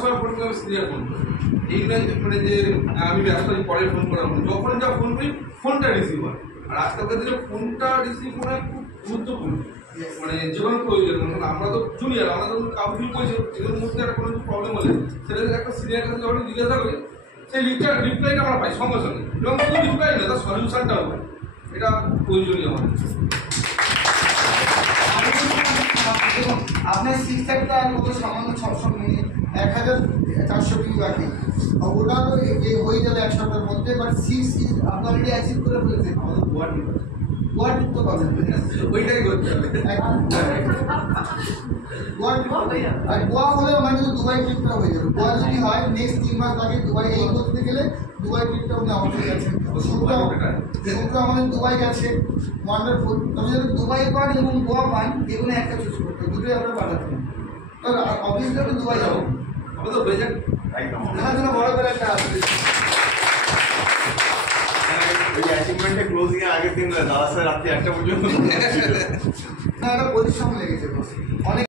সময় ফোন করে আমি সিনিয়র ফোন করি, এই নয় মানে যে আমি ব্যস্ত আমি পরে ফোন করাবো, যখন যা ফোন করি ফোনটা রিসিভ হয়। আর আজকালকার দিনে ফোনটা রিসিভ করা খুব গুরুত্বপূর্ণ, মানে যে কোনো প্রয়োজন। কারণ আমরা তো জুনিয়র, আমরা তো কাউকে বলছি এদের মধ্যে একটা কোনো প্রবলেম হলে সেটা একটা সিনিয়র কাছে যখন জিজ্ঞাসা করি, সেই রিপ্লাইটা আমরা পাই সঙ্গে সঙ্গে, এবং শুধু রিপ্লাই না, তার সলিউশনটাও পাই। এটা প্রয়োজনীয় আমাদের। আপনার সিস্টেমটা মতো সামান্য 600 মিনিট 1400 মিনিট বাকি, ওটা তো হয়ে যাবে এক সপ্তাহের মধ্যে। বাট আপনার অলরেডি অ্যাচিভ করে ফেলেছেন। আমাদের গোয়া ট্রিপ তো পাবেন, ওইটাই করতে হবে। আর গোয়া হলে মানে দুবাই ট্রিপটা হয়ে যাবে। গোয়া যদি হয় নেক্সট 3 মাস আগে দুবাই এই করতে গেলে দুবাই ট্রিপটা আপনি আমাদের গেছেন, শুক্র আমাদের দুবাই গেছে, ওয়ান্ডারফুল। আপনি যদি দুবাই পান এবং গোয়া পান, যে কোনো একটা চুজ করতে, দুটোই আপনার পাঠাতেন। তো অবভিয়াসলি আপনি দুবাই যাবো, আমরা তো হয়ে যাক একদম বড় করে একটা আসবে। ওই অ্যাচিভমেন্টে ক্লোজিং এর আগের দিন দাদা স্যার রাত্রি 1টা পর্যন্ত না, একটা পরিশ্রম লেগেছে অনেক।